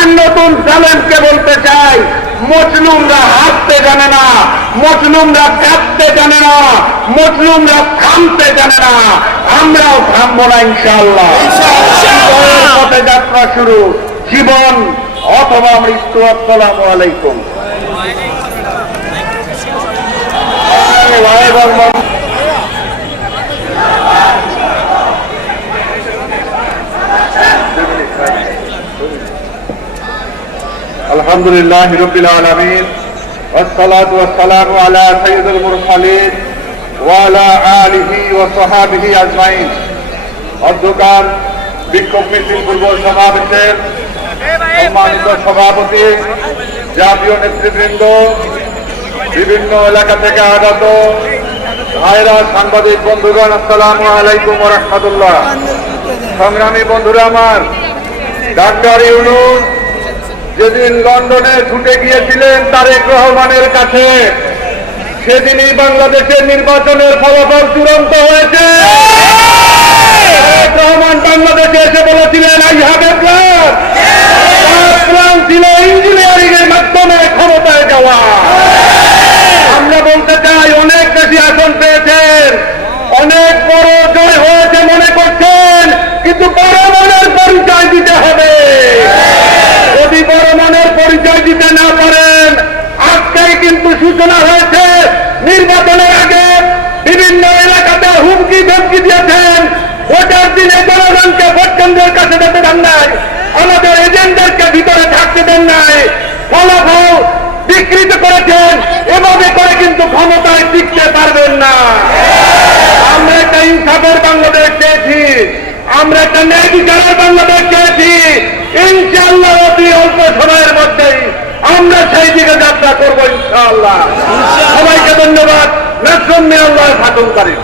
আর নতুন জালেমকে বলতে চাই, মজলুমরা হাসতে জানে না, মজলুমরা কাঁদতে জানে না, মজলুমরা থামতে জানে না। আমরাও থামবো না ইনশাআল্লাহ। পথে যাত্রা শুরু, জীবন অথবা মৃত্যু। আসসালামু আলাইকুম। আলহামদুলিল্লাহ রাব্বিল আলামিন, ওয়াসসালাতু ওয়াসসালামু আলা সাইয়্যিদিল মুরসালিন ওয়া আলা আলিহি ওয়া সাহবিহি আজমাইন। অধ্যকার বিক্ষোভ মিছিল পূর্ব সমাবেশের সম্মানিত সভাপতি, জাতীয় নেতৃবৃন্দ, বিভিন্ন এলাকা থেকে আগত ভাইরা, সাংবাদিক বন্ধুগণ, আসসালামু আলাইকুম ওয়া রাহমাতুল্লাহ। সংগ্রামী বন্ধুরা আমার, ডাক্তার ইউনূস যেদিন লন্ডনে ছুটে গিয়েছিলেন তারেক রহমানের কাছে, সেদিনই বাংলাদেশের নির্বাচনের ফলাফল চূড়ান্ত হয়েছে। তারেক রহমান বাংলাদেশে এসে বলেছিলেন, I have a plan. Plan ছিল ইঞ্জিনিয়ারিং এর মাধ্যমে ক্ষমতায় যাওয়া। আমরা বলতে চাই, অনেক বেশি আসন পেয়েছেন, অনেক বড় জয় হয়েছে মনে করছেন, কিন্তু বড় মনের পরিচয় দিতে হবে। যদি বড় মনের পরিচয় দিতে না পারেন, আজকেই কিন্তু সূচনা হয়েছে। নির্বাচনের আগে বিভিন্ন এলাকাতে হুমকি ধমকি দিয়েছেন, ভোটের দিনে জনগণকে ভোট কেন্দ্রের কাছে যেতে দেন নাই, আমাদের এজেন্টদেরকে ভিতরে থাকতে দেন নাই, ফলাফল বিকৃত করেছেন। এভাবে করে কিন্তু ক্ষমতায় টিকতে পারবেন না। আমরা একটা ইনসাফের বাংলাদেশ চেয়েছি, আমরা একটা ন্যায় বিচারের বাংলাদেশ চেয়েছি। ইনশাআল্লাহ অতি অল্প সময়ের মধ্যেই আমরা সেই দিকে যাত্রা করবো ইনশাআল্লাহ। সবাইকে ধন্যবাদ। নাসরুল্লাহ ফাতুন কারীম।